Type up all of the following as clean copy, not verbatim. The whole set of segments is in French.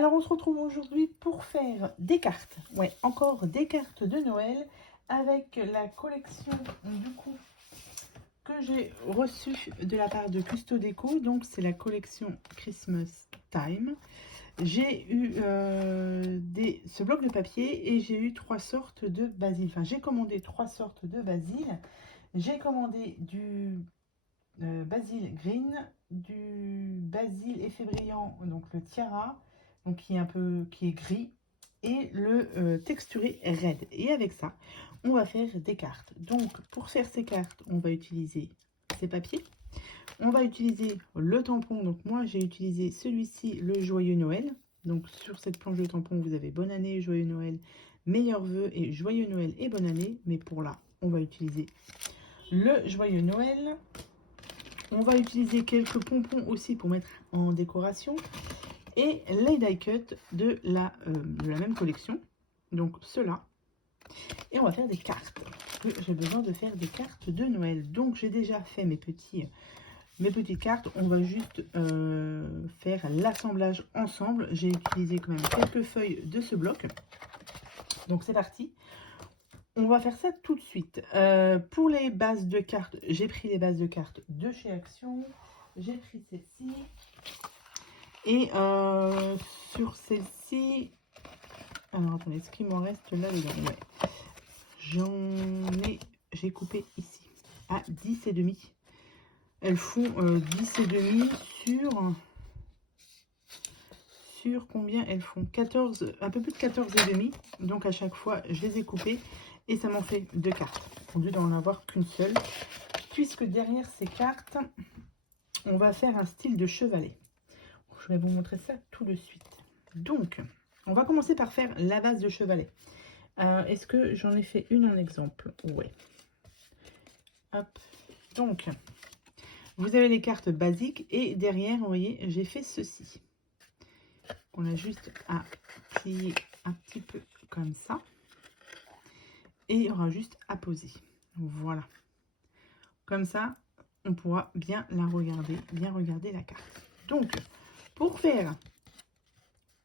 Alors on se retrouve aujourd'hui pour faire des cartes. Ouais, encore des cartes de Noël avec la collection du coup que j'ai reçue de la part de Custo Déco. Donc c'est la collection Christmas Time. J'ai eu ce bloc de papier et j'ai eu 3 sortes de basil. Enfin, j'ai commandé 3 sortes de basil. J'ai commandé du basil green, du basil effet brillant, donc le tiara, donc qui est gris, et le texturé red. Et avec ça, on va faire des cartes. Donc pour faire ces cartes, on va utiliser ces papiers. On va utiliser le tampon. Donc moi j'ai utilisé celui-ci, le Joyeux Noël. Donc sur cette planche de tampon, vous avez bonne année, joyeux Noël, meilleurs vœux et joyeux Noël et bonne année. Mais pour là, on va utiliser le Joyeux Noël. On va utiliser quelques pompons aussi pour mettre en décoration. Et les die cut de la même collection. Donc ceux-là. Et on va faire des cartes. J'ai besoin de faire des cartes de Noël. Donc j'ai déjà fait mes petites cartes. On va juste faire l'assemblage ensemble. J'ai utilisé quand même quelques feuilles de ce bloc. Donc c'est parti. On va faire ça tout de suite. Pour les bases de cartes, j'ai pris les bases de cartes de chez Action. J'ai pris celle-ci. Et sur celle-ci... Alors attendez, est-ce qu'il m'en reste là-dedans? Ouais. J'ai coupé ici à 10 et demi. Elles font 10 et demi sur combien elles font? 14, un peu plus de 14 et demi. Donc à chaque fois, je les ai coupées et ça m'en fait 2 cartes. Au lieu d'en avoir qu'une seule. Puisque derrière ces cartes, on va faire un style de chevalet. Je vais vous montrer ça tout de suite. Donc, on va commencer par faire la base de chevalet. Est-ce que j'en ai fait une en exemple? Ouais. Hop. Donc, vous avez les cartes basiques et derrière, vous voyez, j'ai fait ceci. On a juste à plier un petit peu comme ça. Et il y aura juste à poser. Voilà. Comme ça, on pourra bien regarder la carte. Donc, pour faire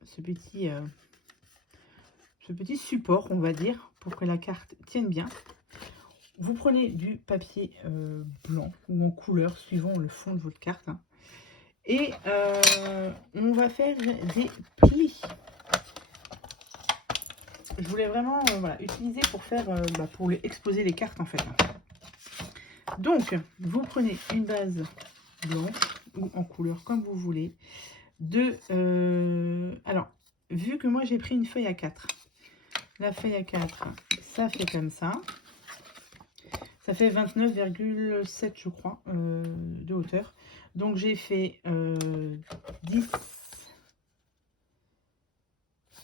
ce petit support, on va dire, pour que la carte tienne bien, vous prenez du papier blanc ou en couleur, suivant le fond de votre carte. Hein, et on va faire des plis. Je voulais vraiment voilà, utiliser pour faire pour exposer les cartes en fait. Donc, vous prenez une base blanche ou en couleur comme vous voulez. Alors, vu que moi j'ai pris une feuille à 4, la feuille à 4, ça fait comme ça. Ça fait 29,7 je crois de hauteur. Donc j'ai fait 10.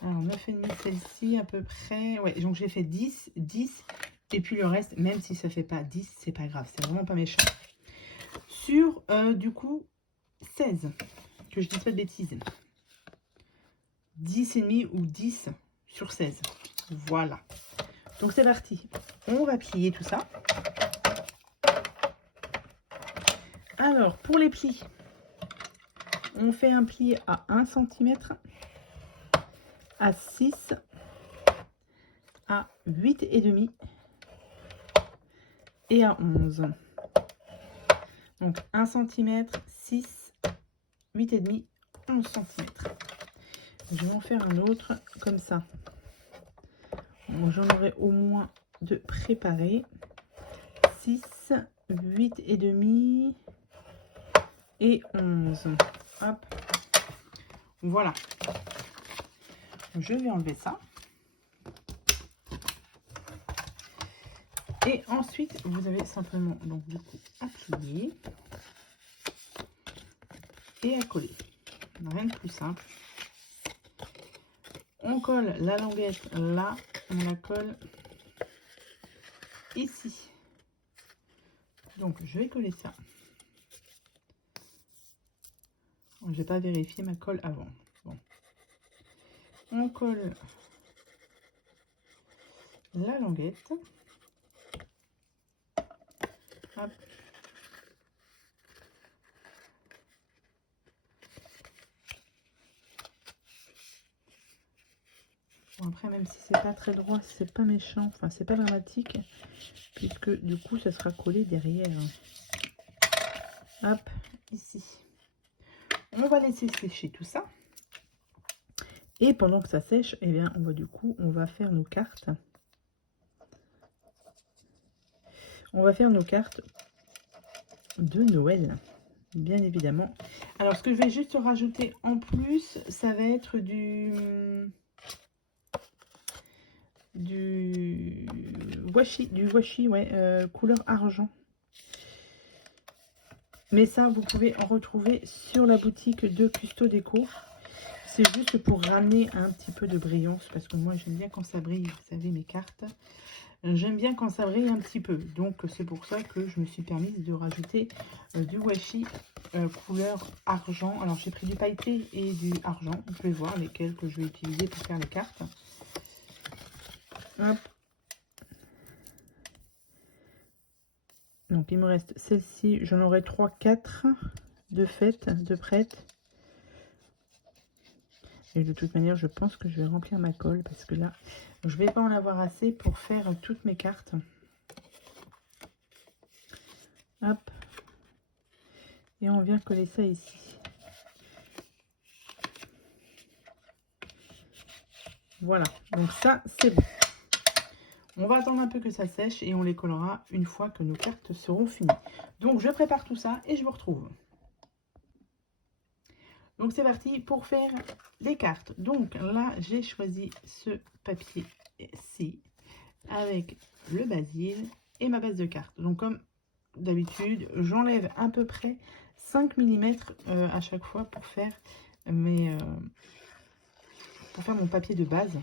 Alors 9,5 celle-ci à peu près. Ouais, donc j'ai fait 10, 10. Et puis le reste, même si ça fait pas 10, c'est pas grave. C'est vraiment pas méchant. Sur du coup 16. Que je dise pas de bêtises. 10,5 ou 10 sur 16. Voilà. Donc c'est parti. On va plier tout ça. Alors, pour les plis, on fait un pli à 1 cm, à 6, à 8,5 et à 11. Donc 1 cm, 6, 8,5, 11 cm. Je vais en faire un autre comme ça. Bon, j'en aurai au moins de préparés. 6, 8,5 et 11. Hop. Voilà. Je vais enlever ça. Et ensuite, vous avez simplement donc du coup à plier et à coller. Rien de plus simple. On colle la languette là, on la colle ici. Donc je vais coller ça. Je n'ai pas vérifié ma colle avant. Bon. On colle la languette. Hop. Bon, après, même si c'est pas très droit, c'est pas méchant, enfin c'est pas dramatique, puisque du coup ça sera collé derrière. Hop, ici. On va laisser sécher tout ça. Et pendant que ça sèche, eh bien, on va faire nos cartes. On va faire nos cartes de Noël, bien évidemment. Alors, ce que je vais juste rajouter en plus, ça va être du washi, ouais, couleur argent. Mais ça, vous pouvez en retrouver sur la boutique de Custo Déco. C'est juste pour ramener un petit peu de brillance, parce que moi, j'aime bien quand ça brille, vous savez, mes cartes. J'aime bien quand ça brille un petit peu. Donc, c'est pour ça que je me suis permise de rajouter du washi couleur argent. Alors, j'ai pris du pailleté et du argent. Vous pouvez voir lesquels que je vais utiliser pour faire les cartes. Hop. Donc, il me reste celle-ci. J'en aurai 3-4 de faites, de prêtes. Et de toute manière, je pense que je vais remplir ma colle parce que là, je vais pas en avoir assez pour faire toutes mes cartes. Hop. Et on vient coller ça ici. Voilà. Donc ça, c'est bon. On va attendre un peu que ça sèche et on les collera une fois que nos cartes seront finies. Donc, je prépare tout ça et je vous retrouve. Donc, c'est parti pour faire les cartes. Donc, là, j'ai choisi ce papier-ci avec le basil et ma base de cartes. Donc, comme d'habitude, j'enlève à peu près 5 mm à chaque fois pour faire mon papier de base.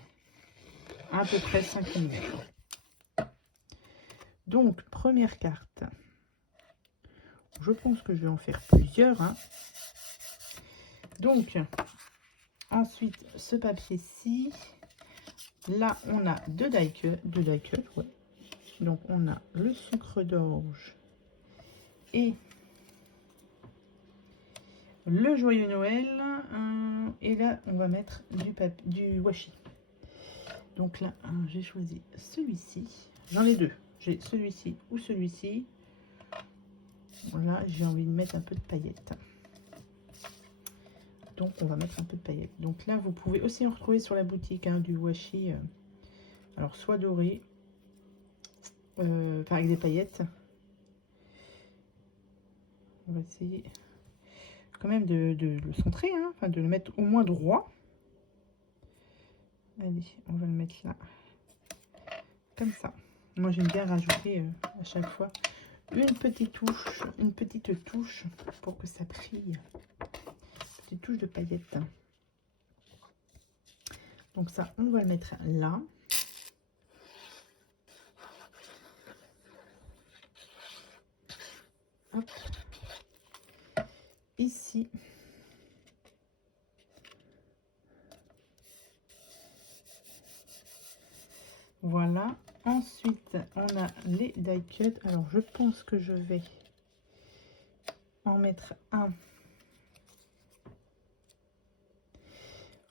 À peu près 5 mm. Donc, première carte. Je pense que je vais en faire plusieurs. Hein. Donc, ensuite, ce papier-ci. Là, on a deux die cut, ouais. Donc, on a le sucre d'orge et le joyeux Noël. Et là, on va mettre du washi. Donc là, j'ai choisi celui-ci. J'en ai deux. J'ai celui-ci ou celui-ci. Là, j'ai envie de mettre un peu de paillettes. Donc, on va mettre un peu de paillettes. Donc là, vous pouvez aussi en retrouver sur la boutique du washi. Alors, soit doré, enfin avec des paillettes. On va essayer quand même de le centrer, hein, enfin de le mettre au moins droit. Allez, on va le mettre là. Comme ça. Moi, j'aime bien rajouter à chaque fois une petite touche pour que ça brille. Petite touche de paillettes. Donc ça, on va le mettre là. Hop. Ici. Voilà. Ensuite, on a les die cut. Alors, je pense que je vais en mettre un.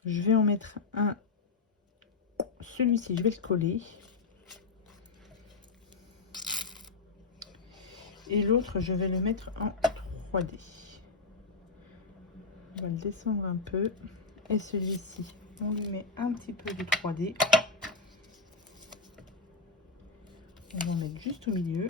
Je vais en mettre un. Celui-ci, je vais le coller. Et l'autre, je vais le mettre en 3D. On va le descendre un peu. Et celui-ci, on lui met un petit peu de 3D. On va en mettre juste au milieu.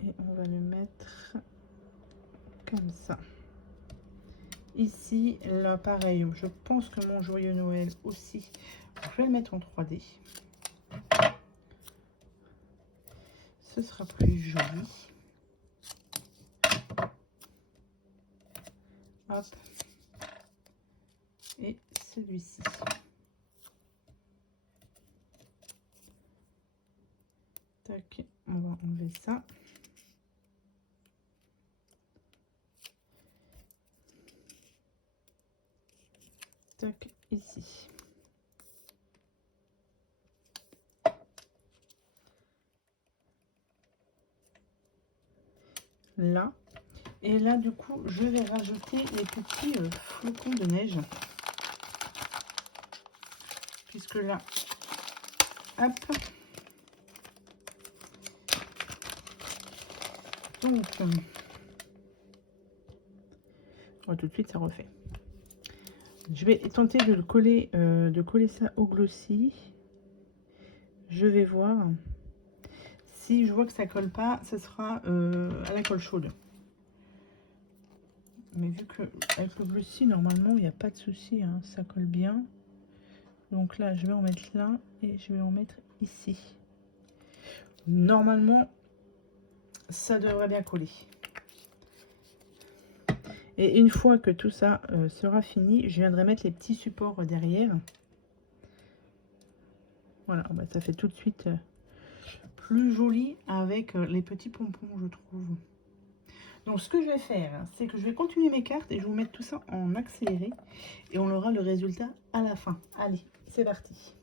Et on va le mettre comme ça. Ici, là, pareil, je pense que mon joyeux Noël aussi, je vais le mettre en 3D. Ce sera plus joli. Hop. Et celui-ci. Tac, on va enlever ça. Tac, ici. là. Et là, du coup, je vais rajouter les petits flocons de neige. Puisque là, hop. Donc, oh, tout de suite, ça refait. Je vais tenter de coller ça au glossy. Je vais voir. Si je vois que ça colle pas, ça sera à la colle chaude. Mais vu que avec le glossy, normalement, il n'y a pas de souci, hein, ça colle bien. Donc là, je vais en mettre là et je vais en mettre ici. Normalement, ça devrait bien coller. Et une fois que tout ça sera fini, je viendrai mettre les petits supports derrière. Voilà, bah, ça fait tout de suite plus joli avec les petits pompons, je trouve. Donc ce que je vais faire, c'est que je vais continuer mes cartes et je vais vous mettre tout ça en accéléré. Et on aura le résultat à la fin. Allez, c'est parti.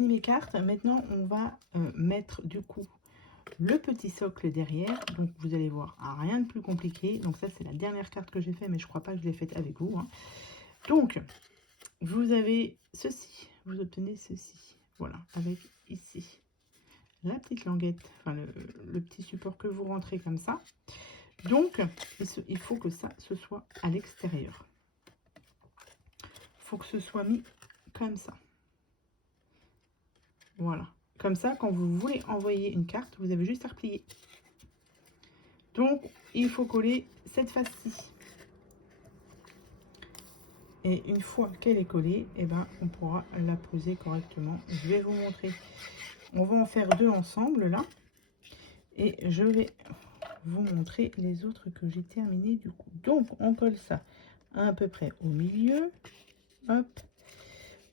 fini mes cartes. Maintenant, on va mettre du coup le petit socle derrière. Donc, vous allez voir, rien de plus compliqué. Donc, ça, c'est la dernière carte que j'ai fait, mais je crois pas que je l'ai faite avec vous. Hein. Donc, vous avez ceci. Vous obtenez ceci. Voilà, avec ici la petite languette, enfin le petit support que vous rentrez comme ça. Donc, il faut que ça, ce soit à l'extérieur. Il faut que ce soit mis comme ça. Voilà. Comme ça, quand vous voulez envoyer une carte, vous avez juste à replier. Donc, il faut coller cette face-ci. Et une fois qu'elle est collée, eh ben, on pourra la poser correctement. Je vais vous montrer. On va en faire deux ensemble, là. Et je vais vous montrer les autres que j'ai terminé du coup. Donc, on colle ça à peu près au milieu. Hop.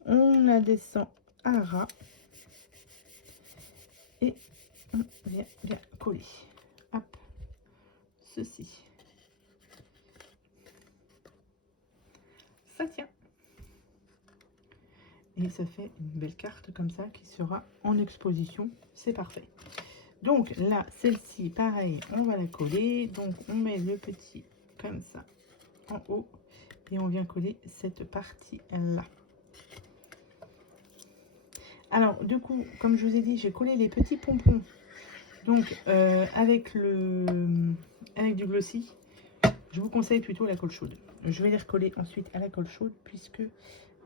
On la descend à ras. Et on vient bien coller. Hop. Ceci. Ça tient. Et ça fait une belle carte comme ça qui sera en exposition. C'est parfait. Donc là, celle-ci, pareil, on va la coller. Donc on met le petit comme ça en haut. Et on vient coller cette partie-là. Alors, du coup, comme je vous ai dit, j'ai collé les petits pompons. Donc, avec du glossy, je vous conseille plutôt la colle chaude. Je vais les recoller ensuite à la colle chaude puisque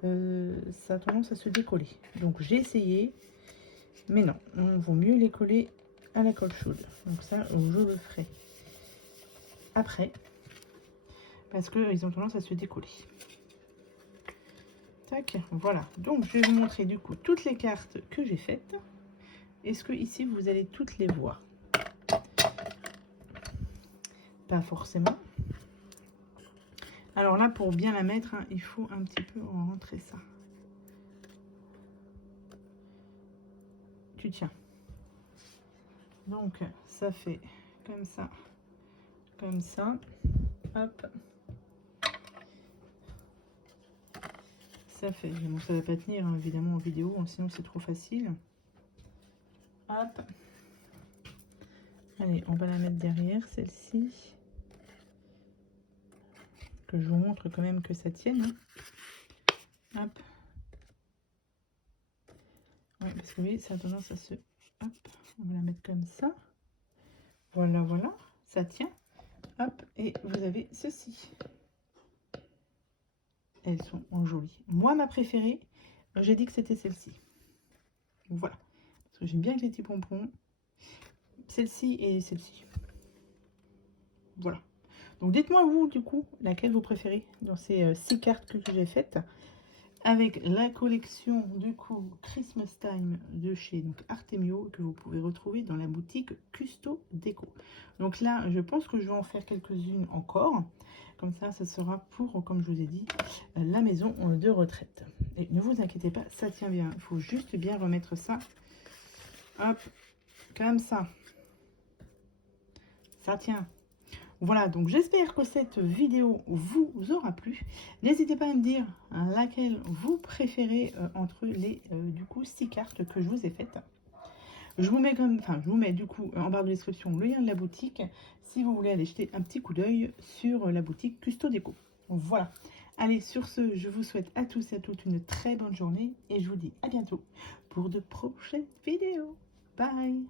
ça a tendance à se décoller. Donc, j'ai essayé, mais non, on vaut mieux les coller à la colle chaude. Donc ça, je le ferai après parce qu'ils ont tendance à se décoller. Tac, voilà. Donc, je vais vous montrer du coup toutes les cartes que j'ai faites. Est-ce que ici, vous allez toutes les voir? Pas forcément. Alors là, pour bien la mettre, hein, il faut un petit peu rentrer ça. Tu tiens. Donc, ça fait comme ça. Comme ça. Hop. Ça fait. Bon, ça va pas tenir, hein, évidemment, en vidéo, hein, sinon c'est trop facile. Hop. Allez, on va la mettre derrière, celle-ci. Que je vous montre quand même que ça tienne. Hein. Hop. Ouais, parce que oui, ça a tendance à se... Hop, on va la mettre comme ça. Voilà, voilà, ça tient. Hop, et vous avez ceci. Elles sont en joli. Moi, ma préférée, j'ai dit que c'était celle-ci. Voilà. Parce que j'aime bien les petits pompons. Celle-ci et celle-ci. Voilà. Donc, dites-moi, vous, du coup, laquelle vous préférez dans ces 6 cartes que j'ai faites. Avec la collection, du coup, Christmas Time de chez donc, Artemio, que vous pouvez retrouver dans la boutique Custo Déco. Donc là, je pense que je vais en faire quelques-unes encore. Comme ça, ça sera pour, comme je vous ai dit, la maison de retraite. Et ne vous inquiétez pas, ça tient bien. Il faut juste bien remettre ça. Hop, comme ça. Ça tient. Voilà, donc j'espère que cette vidéo vous aura plu. N'hésitez pas à me dire laquelle vous préférez entre les du coup 6 cartes que je vous ai faites. Je vous mets du coup en barre de description le lien de la boutique si vous voulez aller jeter un petit coup d'œil sur la boutique Custo Déco. Voilà. Allez, sur ce, je vous souhaite à tous et à toutes une très bonne journée et je vous dis à bientôt pour de prochaines vidéos. Bye!